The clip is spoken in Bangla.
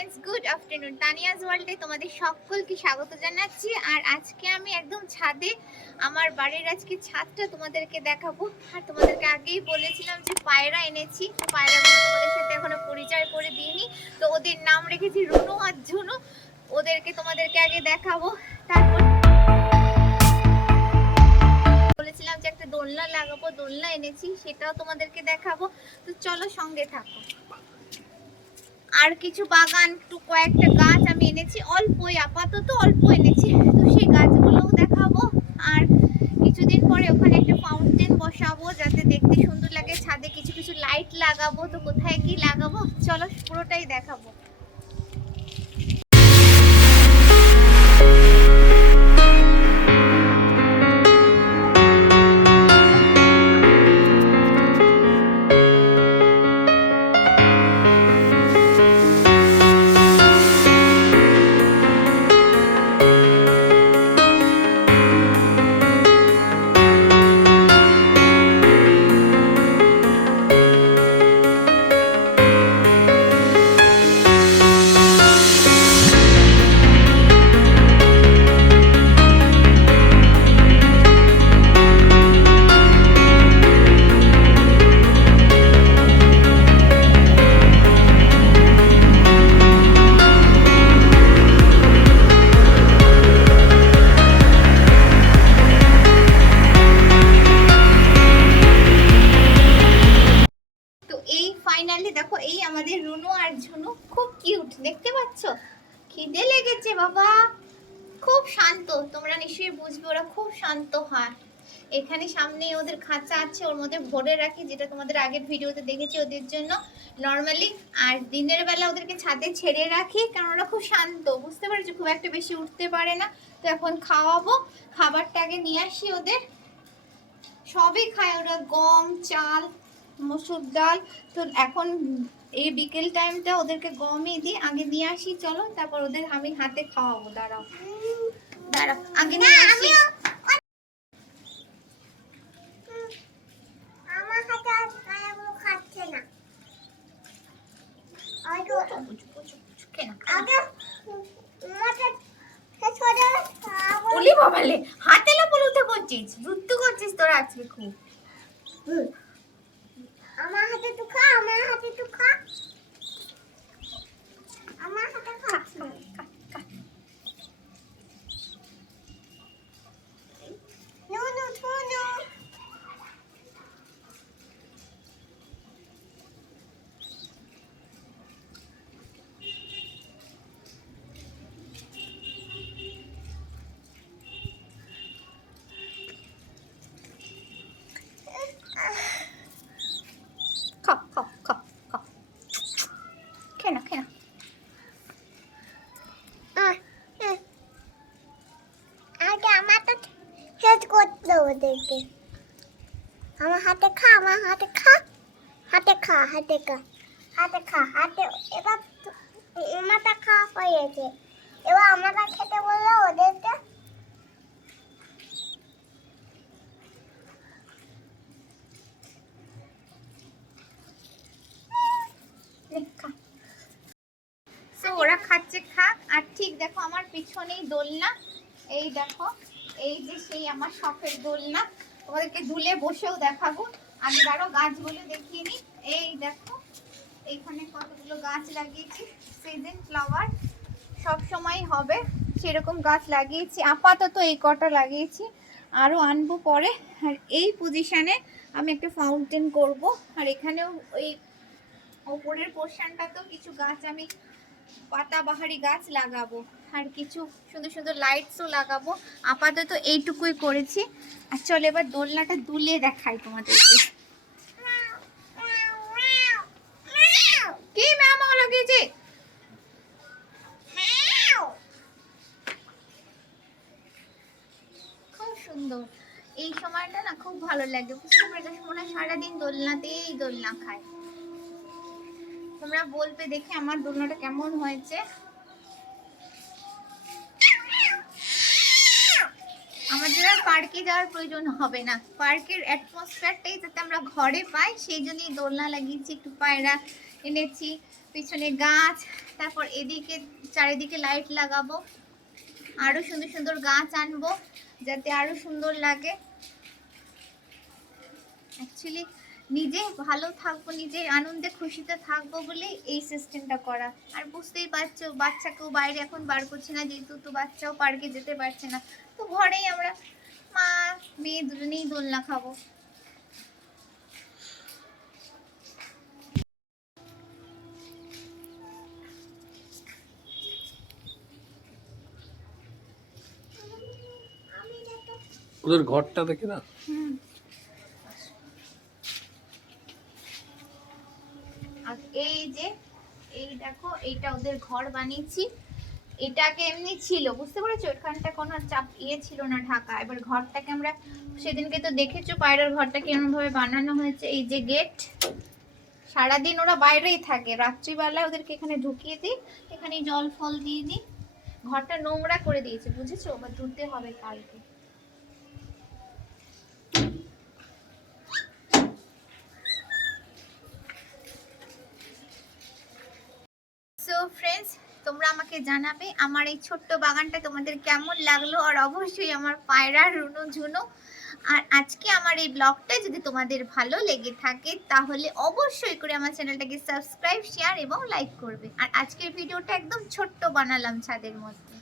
Friends, good afternoon. তানিয়াজ ওয়ার্ল্ডে তোমাদের সকলকে স্বাগত জানাচ্ছি। আর আজকে আমি একদম ছাদে, আমার বাড়ির আজকে ছাদটা তোমাদেরকে দেখাবো। আর তোমাদেরকে আগেই বলেছিলাম যে পায়রা এনেছি, তো পায়রাগুলো তোমাদের সাথে এখনো পরিচয় করে দিইনি। তো ওদের নাম রেখেছি রুনু আর ঝুনু। ওদেরকে তোমাদেরকে আগে দেখাবো, তারপর বলেছিলাম যে একটা দোলনা লাগাবো, দোলনা এনেছি, সেটাও তোমাদেরকে দেখাবো। তো চলো সঙ্গে থাকো। আর কিছু বাগান, কয়েকটা গাছ আমি এনেছি, অল্পই, আপাতত অল্প এনেছি, তো সেই গাছগুলোও দেখাবো। আর কিছুদিন পরে ওখানে একটা ফাউন্টেন বসাবো যাতে দেখতে সুন্দর লাগে। ছাদে কিছু কিছু লাইট লাগাবো, তো কোথায় কি লাগাবো চলো পুরোটাই দেখাবো। ফাইনালি দেখো, এই আমাদের রুনু আর ঝুনু, খুব কিউট, দেখতে পাচ্ছ? খিদে লেগেছে বাবা, খুব শান্ত। তোমরা নিশ্চয়ই বুঝবে ওরা খুব শান্ত হয়। এখানে সামনে ওদের খাঁচা আছে, ওর মধ্যে ভরে রাখি, যেটা তোমাদের আগের ভিডিওতে দেখেছি ওদের জন্য নর্মালি। আর দিনের বেলা ওদেরকে ছাদে ছেড়ে রাখি, কারণ ওরা খুব শান্ত, বুঝতে পারছো, খুব একটা বেশি উঠতে পারে না। তো এখন খাওয়াবো, খাবারটা আগে নিয়ে আসি। ওদের সবই খায় ওরা, গম, চাল, মসুর ডাল। তো এখন এই বিকেল টাইমটা ওদেরকে গমই দিই। আগে নিয়ে আসি চলো, তারপর ওদের আমি হাতে খাওয়াবো। দাঁড়াও দাঁড়াও, আগে নিয়ে আসি। হাতে লাপালুতা করছিস, যুদ্ধ করছিস তোরা আজকে খুব। আমার হাতে তো খা, আমার হাতে তো খা, আমার হাতে খা। No no no. ওদেরকে আমার হাতে খা, আমার হাতে খা, হাতে খা, হাতে খা, হাতে খা, হাতে। এবার আমারটা খাওয়া হয়েছে, এবার আমারটা খেতে বললো ওদেরকে। ওরা খাচ্ছে, খাক। আর ঠিক দেখো আমার পিছনেই দোলনা, এই দেখো, এই যে সেই আমার শখের দোলনা। তোমাদেরকে দুলে বসেও দেখাবো। আগে দাঁড়ো গাছগুলো দেখিয়ে নি। এই দেখো এইখানে কতগুলো গাছ লাগিয়েছি, সিজন ফ্লাওয়ার, সব সময় হবে সেরকম গাছ লাগিয়েছি। আপাতত এই কটা লাগিয়েছি, আরও আনবো পরে। আর এই পজিশনে আমি একটা ফাউন্টেন করব। আর এখানেও ওই ওপরের পোর্শনটাতেও কিছু গাছ, আমি পাতাবাহারি গাছ লাগাবো। আর কিছু সুন্দর সুন্দর লাইটসও লাগাবো। আপাতত এইটুকুই করেছি। আর চলো এবার দোলনাটা দুলে দেখাই তোমাদেরকে। কি ম্যাম লাগিয়েছে? খুব সুন্দর, এই সময়টা না খুব ভালো লাগে, বুঝতে পারছো? মনে হয় সারাদিন দোলনাতেই দোলনা খায়। তোমরা বলবে দেখে আমার দোলনাটা কেমন হয়েছে। আমাদের আর পার্কে যাওয়ার প্রয়োজন হবে না, পার্কের অ্যাটমসফিয়ারটাই যাতে আমরা ঘরে পাই, সেই জন্যই দোলনা লাগিয়েছি। একটু পায়রা এনেছি, পিছনে গাছ, তারপর এদিকে চারিদিকে লাইট লাগাবো, আরো সুন্দর সুন্দর গাছ আনবো যাতে আরো সুন্দর লাগে। অ্যাকচুয়ালি নিজে ভালো থাকবো, নিজে আনন্দে খুশিতে থাকবো বলে এই সিস্টেমটা করা। আর বুঝতেই পারছো বাচ্চাকেও বাইরে এখন বার করছি না, যেহেতু তো বাচ্চাও পার্কে যেতে পারছে না, তো ঘরেই আমরা মা মেয়ে দুজনেই দোলনা খাবো। ওদের ঘরটা দেখে না। আর এই যে এই দেখো এইটা ওদের ঘর বানিয়েছি, এটাকে এমনি ছিল বুঝতে পেরেছো, ওখানটা কোনো চাপ ছিল না ঢাকা। এবার ঘরটাকে আমরা সেদিনকে তো দেখেছো পায়রার ঘরটা কেমন ভাবে বানানো হয়েছে। এই যে গেট, সারাদিন ওরা বাইরেই থাকে, রাত্রিবেলা ওদেরকে এখানে ঢুকিয়ে দিই, এখানে জল ফল দিয়ে দিই। ঘরটা নোংরা করে দিয়েছে বুঝেছো, বা ধুতে হবে কালকে। সো ফ্রেন্ডস, তোমরা আমাকে জানাবে আমার এই ছোট্ট বাগানটা তোমাদের কেমন লাগলো, আর অবশ্যই আমার পায়রা রুনু ঝুনু। আর আজকে আমার এই ব্লগটা যদি তোমাদের ভালো লেগে থাকে তাহলে অবশ্যই করে আমার চ্যানেলটাকে সাবস্ক্রাইব, শেয়ার এবং লাইক করবে। আর আজকের ভিডিওটা একদম ছোট্ট বানালাম ছাদের মধ্যে।